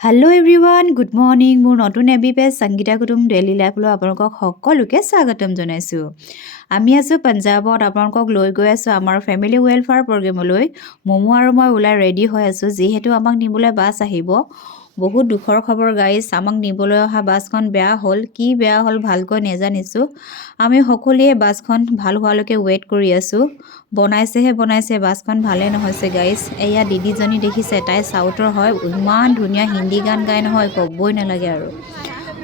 Hello everyone, good morning. মোৰ নতুন AB page Sangeeta কুটুম ডেইলি লাইফলৈ আপোনালোকক সকলোকে স্বাগতম জনাইছো। আমি আছো পঞ্জাৱত আপোনালোকক লৈ গৈ আছো আমাৰ ফেমিলি ওয়েলফেয়াৰ প্ৰগ্ৰামলৈ। মমো আৰু মই ওলাই ৰেডি হৈ আছো যিহেতু আমাক নিবলৈ বাছ আহিব। বহুত দুখৰ খবৰ গাইস, আমাক নিবলৈ অহা বাছখন বেয়া হ'ল। কি বেয়া হ'ল ভালকৈ নেজানিছো। আমি সকলোৱে বাছখন ভাল হোৱালৈকে ৱেট কৰি আছো। বনাইছে বাছখন ভালে নহৈছে গাইস। এয়া দিদিজনী দেখিছে, তাই সাউথৰ হয়, ইমান ধুনীয়া হিন্দী গান গায় নহয়, ক'বই নালাগে আৰু।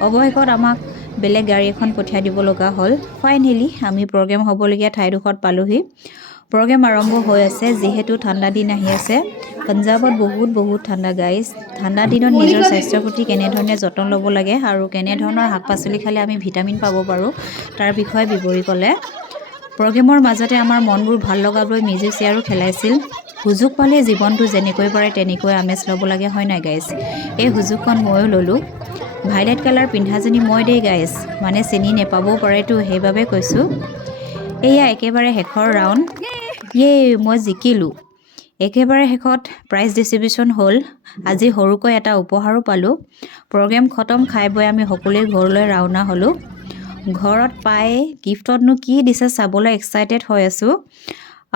অৱশেষত আমাক বেলেগ গাড়ী এখন পঠিয়াই দিব লগা হ'ল। ফাইনেলি আমি প্ৰগ্ৰাম হ'বলগীয়া ঠাইডোখৰত পালোহি। প্ৰগ্ৰাম আৰম্ভ হৈ আছে যিহেতু ঠাণ্ডা দিন আহি আছে। পঞ্জাৱত বহুত ঠাণ্ডা গাইস। ঠাণ্ডা দিনত নিজৰ স্বাস্থ্যৰ প্ৰতি কেনেধৰণে যত্ন ল'ব লাগে আৰু কেনেধৰণৰ শাক-পাচলি খালে আমি ভিটামিন পাব পাৰোঁ তাৰ বিষয়ে বিৱৰি ক'লে। প্ৰগ্ৰামৰ মাজতে আমাৰ মনবোৰ ভাল লগাবলৈ মিউজিক চেয়াৰো খেলাইছিল। সুযোগ পালে জীৱনটো যেনেকৈ পাৰে তেনেকৈ আমেজ ল'ব লাগে, হয় নাই গাইস? এই সুযোগখন ময়ো ল'লোঁ। ভাইলেট কালাৰ পিন্ধাজনী মই দেই গাইস, মানে চিনি নেপাবও পাৰেতো, সেইবাবে কৈছোঁ। এয়া একেবাৰে শেষৰ ৰাউণ্ড। মই জিকিলোঁ। একেবাৰে শেষত প্ৰাইজ ডিষ্ট্ৰিবিউশ্যন হ'ল। আজি সৰুকৈ এটা উপহাৰো পালোঁ। প্ৰগ্ৰাম খতম, খাই বৈ আমি সকলোৱে ঘৰলৈ ৰাওনা হ'লোঁ। ঘৰত পাই গিফ্টতনো কি দিছে চাবলৈ এক্সাইটেড হৈ আছোঁ।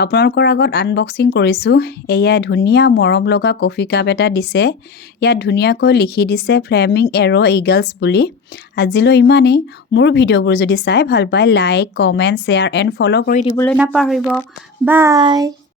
আপোনালোকৰ আগত আনবক্সিং কৰিছোঁ। এয়া ধুনীয়া মৰম লগা কফি কাপ এটা দিছে। ইয়াত ধুনীয়াকৈ লিখি দিছে ফ্লেমিং এৰো ইগলছ বুলি। আজিলৈ ইমানেই। মোৰ ভিডিঅ'বোৰ যদি চাই ভাল পায় like, comment, share and follow' কৰি দিবলৈ নাপাহৰিব। বাই।